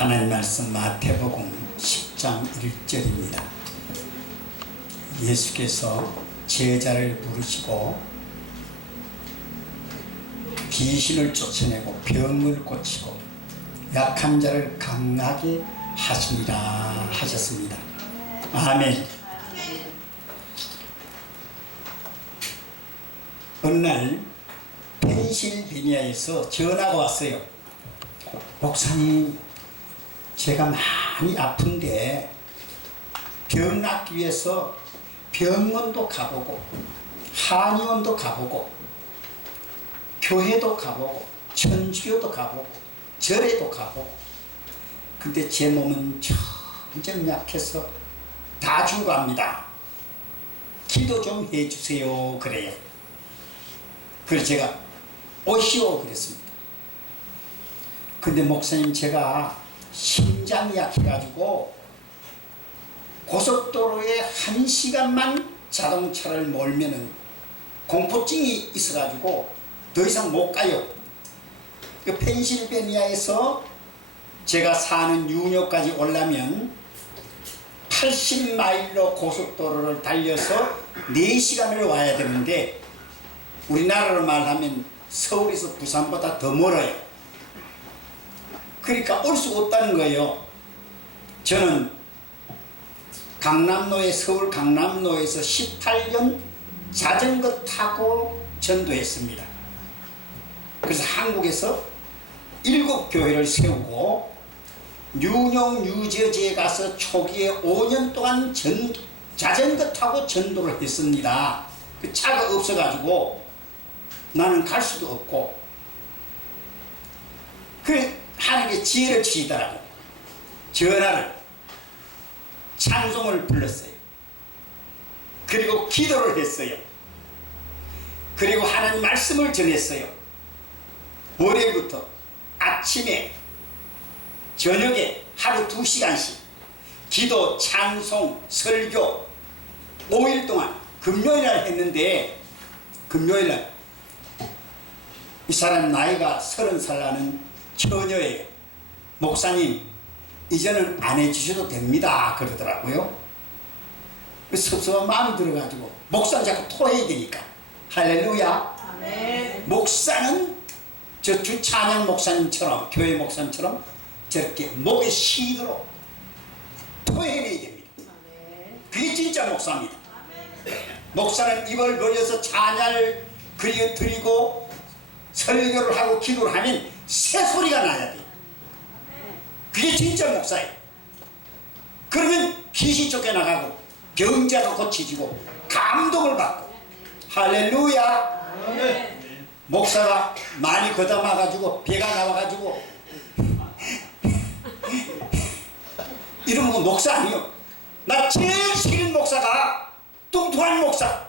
하나님 말씀 마태복음 10장 1절입니다. 예수께서 제자를 부르시고 귀신을 쫓아내고 병을 고치고 약한 자를 강하게 하시니라 하셨습니다. 아멘. 어느 날 펜실베니아에서 전화가 왔어요. 목사님, 제가 많이 아픈데 병 낫기 위해서 병원도 가보고 한의원도 가보고 교회도 가보고 천주교도 가보고 절에도 가보고 근데 제 몸은 점점 약해서 다 죽어갑니다. 기도 좀 해주세요. 그래요. 그래서 제가 오시오 그랬습니다. 근데 목사님 제가 심장이 약해가지고 고속도로에 한 시간만 자동차를 몰면은 공포증이 있어가지고 더 이상 못 가요. 그 펜실베니아에서 제가 사는 뉴욕까지 오려면 80마일로 고속도로를 달려서 4시간을 와야 되는데 우리나라로 말하면 서울에서 부산보다 더 멀어요. 그러니까 올수 없다는 거예요. 저는 강남로에 서울 강남로에서 18년 자전거 타고 전도했습니다. 그래서 한국에서 일곱 교회를 세우고 뉴욕 뉴저지에 가서 초기에 5년 동안 전, 자전거 타고 전도를 했습니다. 그 차가 없어가지고 나는 갈 수도 없고 그 하나님께 지혜를 주시더라고 전화를 찬송을 불렀어요. 그리고 기도를 했어요. 그리고 하나님 말씀을 전했어요. 월요일부터 아침에 저녁에 하루 두 시간씩 기도, 찬송, 설교 5일 동안 금요일날 했는데 금요일날 이 사람 나이가 서른 살 나는 처녀예요. 목사님 이제는 안 해주셔도 됩니다 그러더라고요. 섭섭한 마음이 들어가지고 목사는 자꾸 토해야 되니까 할렐루야. 아멘. 목사는 저 주찬양 목사님처럼 교회 목사님처럼 저렇게 목에 쉬도록 토해내야 됩니다. 아멘. 그게 진짜 목사입니다. 목사는 입을 벌려서 찬양을 그리 드리고 설교를 하고 기도를 하면 새 소리가 나야 돼. 그게 진짜 목사예요. 그러면 귀신 쫓겨나가고 병자가 고치지고 감동을 받고 할렐루야. 목사가 많이 거담아가지고 배가 나와가지고 이러면 그 목사 아니요. 나 제일 싫은 목사가 뚱뚱한 목사.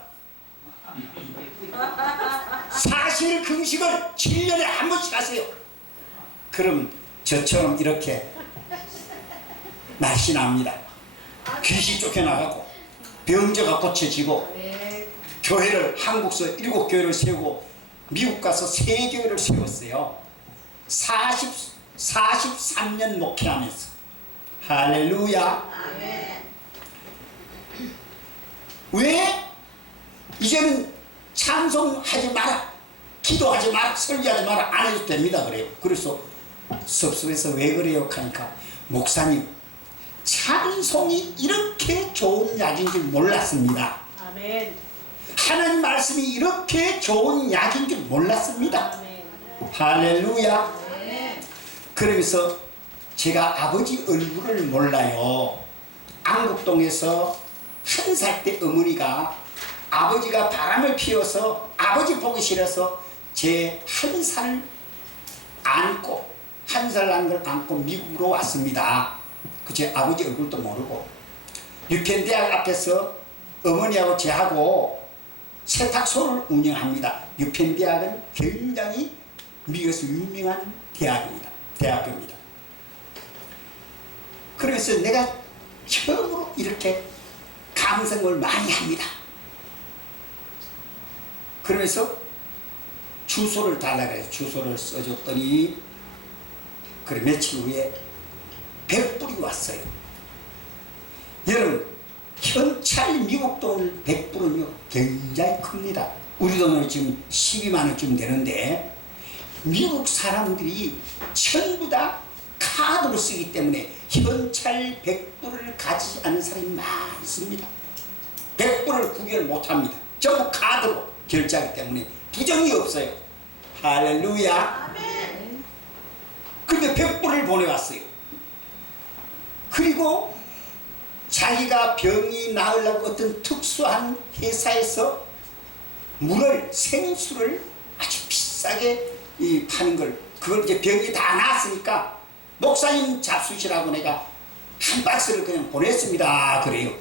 사실 금식을 7년에 한 번씩 하세요. 그럼 저처럼 이렇게 날씬합니다. 귀신 쫓겨나가고 병자가 고쳐지고 네. 교회를 한국서 일곱 교회를 세우고 미국 가서 세 교회를 세웠어요. 40 43년 목회하면서 할렐루야. 아멘. 왜 이제는 찬송하지 마라, 기도하지 마라, 설교하지 마라 안 해도 됩니다 그래요. 그래서 섭섭해서 왜 그래요 하니까 목사님 찬송이 이렇게 좋은 약인 줄 몰랐습니다. 아멘. 하나님 말씀이 이렇게 좋은 약인 줄 몰랐습니다. 아멘. 할렐루야. 아멘. 그러면서 제가 아버지 얼굴을 몰라요. 안국동에서 한 살 때 어머니가 아버지가 바람을 피워서 아버지 보기 싫어서 제 한 살 안고 한살난걸 안고 미국으로 왔습니다. 그제 아버지 얼굴도 모르고 유펜대학 앞에서 어머니하고 저하고 세탁소를 운영합니다. 유펜 대학은 굉장히 미국에서 유명한 대학입니다. 대학교입니다. 그래서 내가 처음으로 이렇게 감성을 많이 합니다. 그러면서 주소를 달라 그래서 주소를 써줬더니 그래 며칠 후에 백불이 왔어요. 여러분 현찰 미국 돈 100불은요 굉장히 큽니다. 우리 돈으로 지금 12만 원쯤 되는데 미국 사람들이 전부 다 카드로 쓰기 때문에 현찰 100불을 가지지 않는 사람이 많습니다. 100불을 구별 못합니다. 전부 카드로 결제하기 때문에 부정이 없어요. 할렐루야. 근데 100불을 보내왔어요. 그리고 자기가 병이 나으려고 어떤 특수한 회사에서 물을 생수를 아주 비싸게 이 파는 걸 그걸 이제 병이 다 나았으니까 목사님 잡수시라고 내가 한 박스를 그냥 보냈습니다 그래요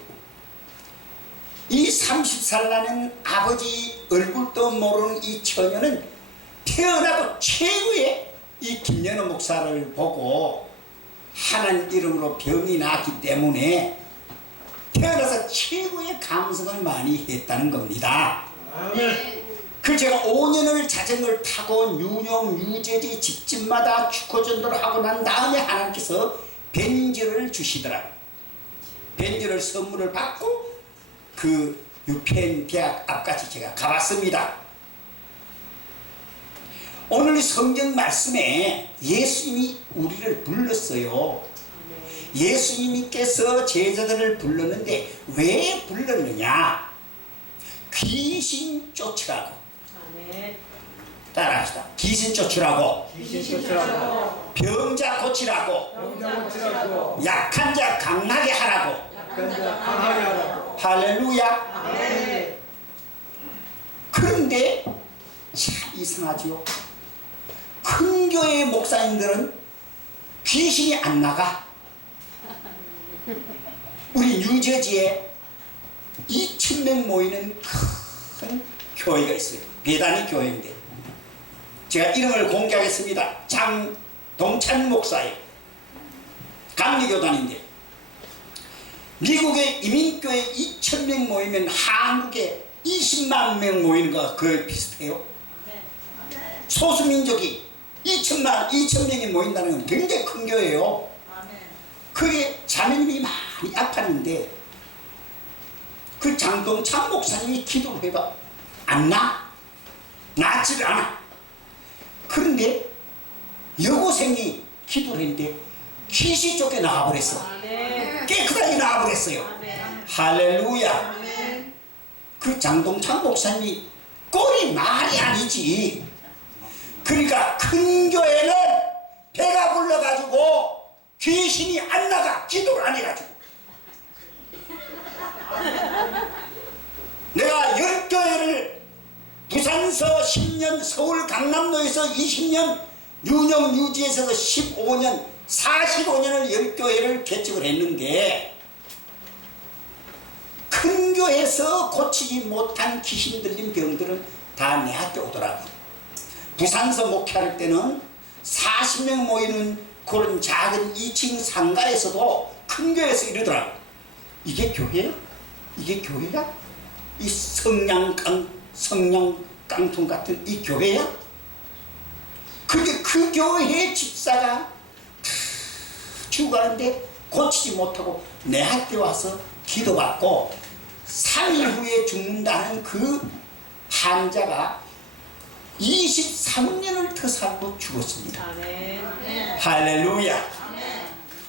이 30살 나는 아버지 얼굴도 모르는 이 처녀는 태어나고 최고의 이 김연호 목사를 보고 하나님 이름으로 병이 나았기 때문에 태어나서 최고의 감성을 많이 했다는 겁니다. 그 제가 5년을 자전거를 타고 뉴욕, 뉴저지 집집마다 축구전도를 하고 난 다음에 하나님께서 벤지를 주시더라고요. 벤지를 선물을 받고 그 유펜 대학 앞까지 제가 가봤습니다. 오늘 성경 말씀에 예수님이 우리를 불렀어요. 예수님께서 제자들을 불렀는데 왜 불렀느냐? 귀신 쫓으라고. 따라합시다. 귀신 쫓으라고. 귀신 쫓으라고 병자 고치라고. 병자 고치라고 약한 자 강하게 하라고. 약한 자 강하게 하라고 할렐루야. 아멘. 그런데 참 이상하죠. 큰 교회 목사님들은 귀신이 안 나가. 우리 뉴저지에 2천명 모이는 큰 교회가 있어요. 배단위 교회인데 제가 이름을 공개하겠습니다. 장동찬 목사예요. 감리교단인데 미국의 이민교회 2천명 모이면 한국에 20만 명 모이는 거 거의 비슷해요. 소수민족이 2천만, 2천 명이 모인다는 건 굉장히 큰 교회예요. 그게 자매님이 많이 아팠는데 그 장동찬 목사님이 기도를 해봐 안 나? 낫지를 않아. 그런데 여고생이 기도를 했는데 귀신 나가버렸어. 아멘. 깨끗하게 나가버렸어요. 아멘. 할렐루야. 그 장동찬 목사님이 꼴이 말이 아니지. 그러니까 큰 교회는 배가 불러가지고 귀신이 안 나가 기도를 안 해가지고. 내가 열 교회를 부산서 10년, 서울 강남로에서 20년, 윤영 유지에서 15년, 45년을 열 교회를 개척을 했는데 큰 교회에서 고치지 못한 귀신 들린 병들은 다 내 학교 오더라고. 부산서 목회할 때는 40명 모이는 그런 작은 2층 상가에서도 큰 교회에서 이러더라고. 이게 교회야? 이게 교회야? 이 성냥깡, 성냥깡통 같은 이 교회야? 그게 그 교회의 집사가 다 죽어가는데 고치지 못하고 내 학교 와서 기도받고 3일 후에 죽는다는 그 환자가 23년을 더 살고 죽었습니다. 아멘. 할렐루야.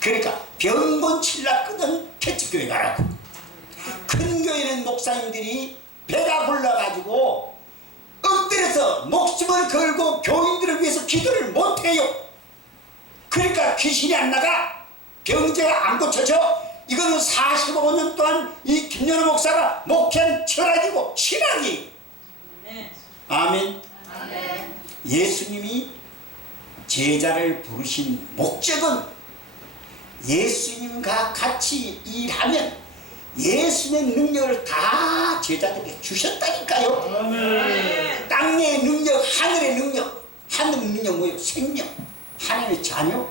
그러니까 병건 칠라 끄는 개척교회 가라고. 큰 교회는 목사님들이 배가 불러가지고 엎드려서 목숨을 걸고 교인들을 위해서 기도를 못해요. 그러니까 귀신이 안 나가 병제가 안 고쳐져 이거는 45년 동안 이 김연호 목사가 목회한 철학이고 신학이 아멘 예수님이 제자를 부르신 목적은 예수님과 같이 일하면 예수의 능력을 다 제자들에게 주셨다니까요. 아멘 땅의 능력, 하늘의 능력, 하늘 능력 뭐요? 생명, 하나님의 자녀,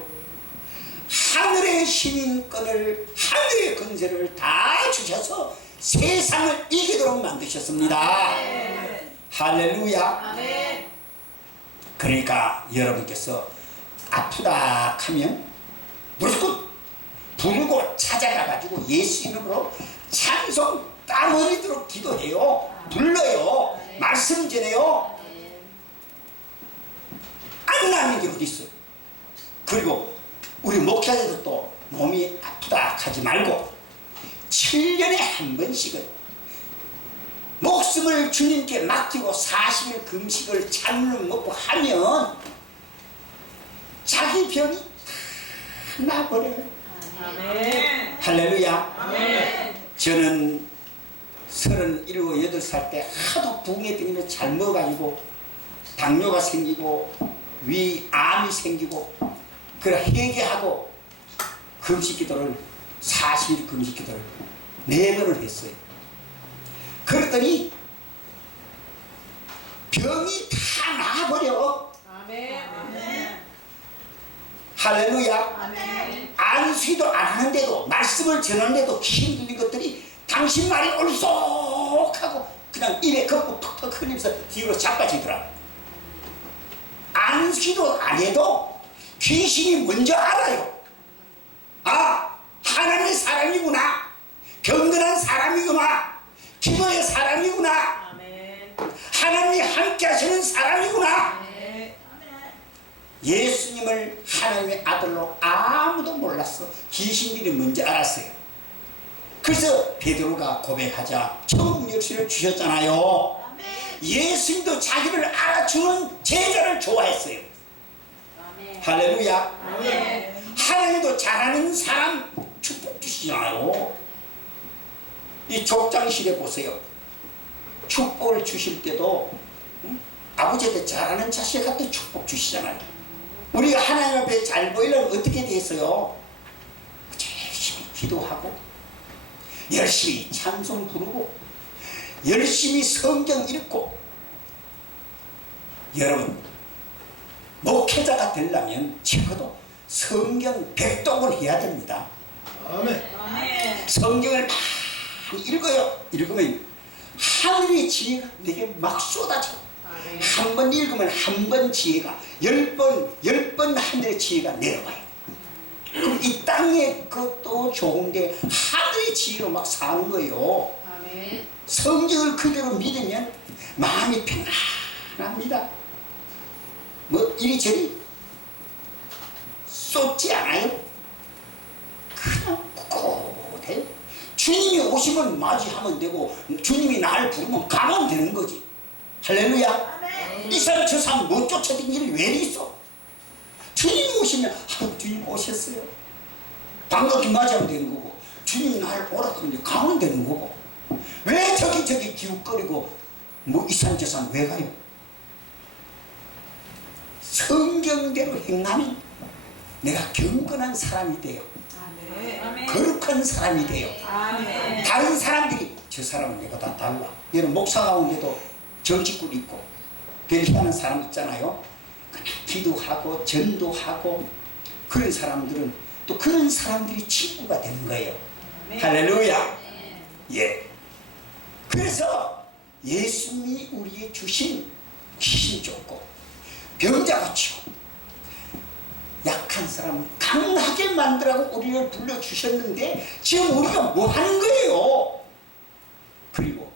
하늘의 시민권을, 하늘의 건세를 다 주셔서 세상을 이기도록 만드셨습니다. 할렐루야. 아멘. 그러니까 여러분께서 아프다 하면 무조건 부르고 찾아가가지고 예수 이름으로 찬송 땀 흘리도록 기도해요. 불러요. 말씀 전해요. 안 나는 게 어디 있어요? 그리고 우리 목사들도 또 몸이 아프다 하지 말고 7년에 한 번씩은 목숨을 주님께 맡기고 40일 금식을 찬물 먹고 하면 자기 병이 다 나버려요. 아멘. 할렐루야. 아멘. 저는 서른일곱 여덟 살때 하도 부흥에 다니면서 잘 먹어가지고 당뇨가 생기고 위암이 생기고 그래 회개하고 금식 기도를 40일 금식 기도를 네 번을 했어요. 그랬더니 병이 다 나아버려. 아멘. 할렐루야. 아멘. 안수기도 안 하는데도 말씀을 전하는데도 귀신 들린 것들이 당신 말이 옳속하고 그냥 입에 걷고 퍽퍽 흘리면서 뒤로 자빠지더라 안수기도 안 해도 귀신이 먼저 알아요 아 하나님의 사람이구나 경건한 사람이구나 기도의 사람이구나. 하나님이 함께 하시는 사람이구나. 예수님을 하나님의 아들로 아무도 몰랐어. 귀신들이 먼저 알았어요. 그래서 베드로가 고백하자 천국 열쇠를 주셨잖아요. 예수님도 자기를 알아주는 제자를 좋아했어요. 할렐루야. 하나님도 잘하는 사람 축복 주시잖아요. 이 족장실에 보세요. 축복을 주실 때도 응? 아버지한테 잘하는 자식한테 축복 주시잖아요. 우리가 하나님 앞에 잘 보이려면 어떻게 됐어요? 열심히 기도하고 열심히 찬송 부르고 열심히 성경 읽고 여러분 목회자가 되려면 적어도 성경 백독은 해야 됩니다. 아멘. 아멘. 성경을 읽어요. 읽으면 하늘의 지혜가 내게 막 쏟아져. 아멘. 한번 읽으면 한 번 지혜가 열 번, 열 번 하늘의 지혜가 내려와요. 그럼 이 땅에 그것도 좋은데 하늘의 지혜로 막 사는 거예요. 아멘. 성경을 그대로 믿으면 마음이 평안합니다. 뭐 이리저리 쏟지 않아요. 그냥 꿋꿋해요. 주님이 오시면 맞이하면 되고 주님이 날 부르면 가면 되는 거지. 할렐루야. 이 사람 저 사람 못 쫓아다니는 왜 있어? 주님이 오시면 아유 주님 오셨어요. 반갑게 맞이하면 되는 거고 주님이 날 오라 그러면 가면 되는 거고 왜 저기 저기 기웃거리고 뭐 이산 저산 왜 가요? 성경대로 행하면 내가 경건한 사람이 돼요. 아멘. 거룩한 사람이 돼요. 아멘. 다른 사람들이 저 사람은 내가 다 달라. 여러분 목사 가운데도 정치꾼 있고 별하는 사람 있잖아요. 그냥 기도하고 전도하고 그런 사람들은 또 그런 사람들이 친구가 되는 거예요. 할렐루야. 예. 그래서 예수님이 우리에 주신 귀신 쫓고 병자 고치고 약한 사람 강하게 만들라고 우리를 불러주셨는데 지금 우리가 뭐 하는 거예요? 그리고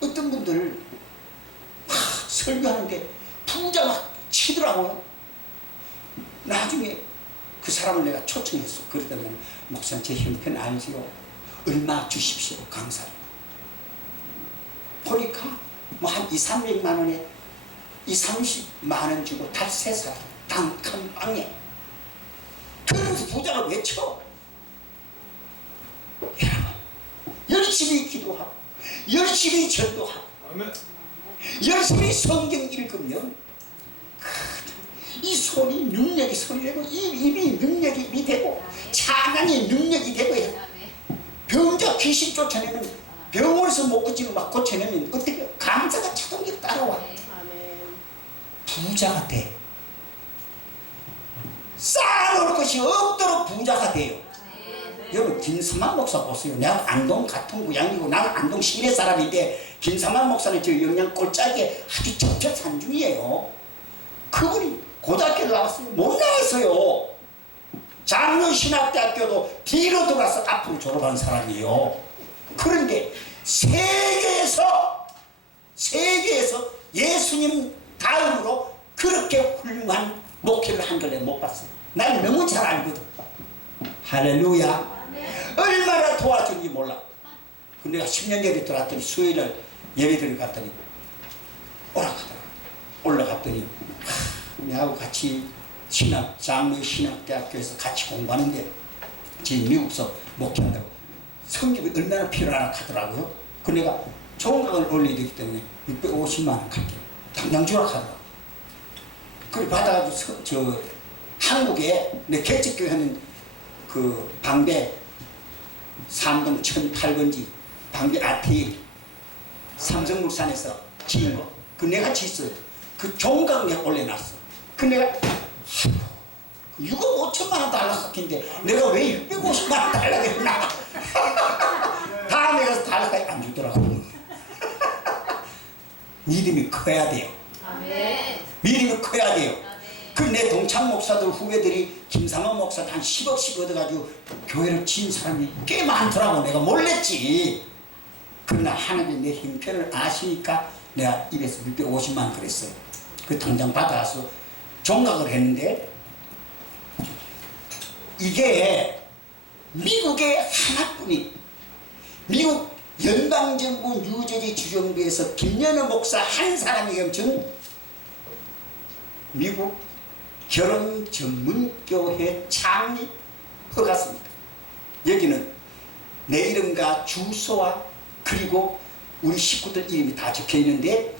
어떤 분들 막 설교하는데 부자 막 치더라고요. 나중에 그 사람을 내가 초청했어. 그러더니 목사님 제 형편 알지요? 얼마 주십시오. 강사를. 보니까 뭐 한 2, 300만 원에 2, 30만 원 주고 달세 사람 단칸 방에 그러면서 부자가 외쳐 여러분 열심히 기도하고 열심히 전도하고 아멘. 열심히 성경 읽으면 이 손이 능력이 손이 되고 이 입이 능력이 입이 되고 찬양이 능력이 되고. 병자 귀신 쫓아내면 병원에서 못 고치면 막 고쳐내면 어떻게 감사가 자동으로 따라와 아멘. 부자가 돼 쌓아놓을 것이 없도록 부자가 돼요. 여러분 김삼만 목사 보세요. 내가 안동 같은 고향이고 나는 안동 시내 사람인데 김삼만 목사는 저 영양 꼴짝에 아주 적적 산중이에요. 그분이 고등학교 나왔어요 못 나왔어요. 장로 신학대학교도 뒤로 돌아서 앞으로 졸업한 사람이에요. 그런데 세계에서 세계에서 예수님 다음으로 그렇게 훌륭한 목회를 한걸 내가 못 봤어요. 난 너무 잘 알거든. 할렐루야. 얼마나 도와준지 몰라. 근데 내가 10년 전에 들어왔더니 수요일날 예배드리러 갔더니 오락하더라. 올라갔더니 하, 내하고 같이 신학, 장로 신학대학교에서 같이 공부하는데 지금 미국서 목회한다고 성경이 얼마나 필요하나 하더라고요. 그 내가 종각을 올려야 되기 때문에 650만 원 갈게. 당장 주라 하더라고. 그걸 받아가지고 서- 저 한국에 내 개척교회 하는 그 방배 삼동 1008번지 방배 아티 삼성물산에서 지은 거. 그 내가 짓어요. 그 종각을 내가 올려놨어. 그 내가 아이고, 6억 5천만 원 달라 했는데 내가 왜 650만 원 달라 그랬나? 다음에 가서 달라고 안 주더라고. 믿음이 커야 돼요. 아멘. 믿음이 커야 돼요. 그 내 동창 목사들 후배들이 김상원 목사도 한 10억씩 얻어가지고 교회를 지은 사람이 꽤 많더라고. 내가 몰랐지. 그러나 하나님 내 형편을 아시니까 내가 입에서 650만 원 그랬어요. 그 당장 받아서 종각을 했는데 이게 미국의 하나뿐이 미국 연방정부 뉴저지 주정부에서 김연호 목사 한 사람이 겸준 미국 결혼 전문 교회 창립 허가습니다. 여기는 내 이름과 주소와 그리고 우리 식구들 이름이 다 적혀 있는데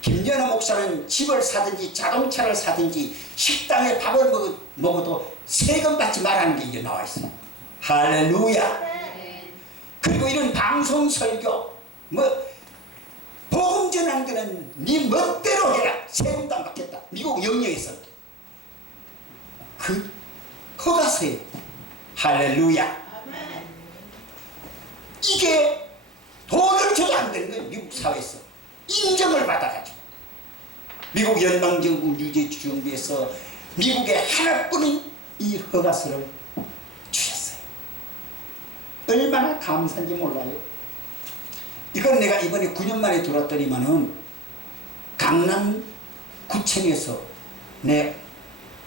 김연아 목사는 집을 사든지 자동차를 사든지 식당에 밥을 먹, 먹어도 세금 받지 말라는 게 이게 나와 있어요. 할렐루야. 그리고 이런 방송 설교 뭐 전하는 거는 네 멋대로 해라. 세금도 안 받겠다. 미국 영역에서 그 허가서예요 할렐루야. 이게 돈을 줘도 안 되는 거예요 미국 사회에서. 인정을 받아가지고. 미국 연방정부 유죄주정부에서 미국에 하나뿐인 이 허가서를 주셨어요. 얼마나 감사한지 몰라요 이건 내가 이번에 9년 만에 들어왔더니만은 강남 구청에서 내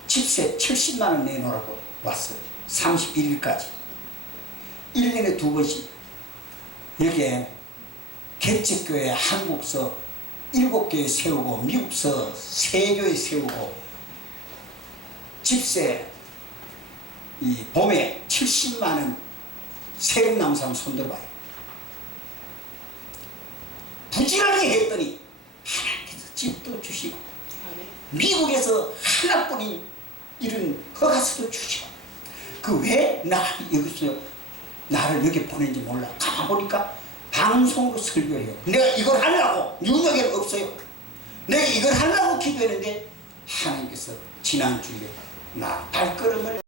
집세 70만 원 내놓으라고 왔어요. 31일까지. 1년에 두 번씩. 여기에 개척교회 한국서 7교회 세우고 미국서 3교회 세우고 집세 이 봄에 70만 원 세금 남상 손들어봐요. 부지런히 했더니 하나님께서 집도 주시고 미국에서 하나뿐인 이런 허가서도 주시고 그 왜나 여기서 나를 여기 보낸지 몰라. 가보니까 방송으로 설교해요. 내가 이걸 하려고 뉴욕에 없어요. 내가 이걸 하려고 기도했는데 하나님께서 지난주에 나 발걸음을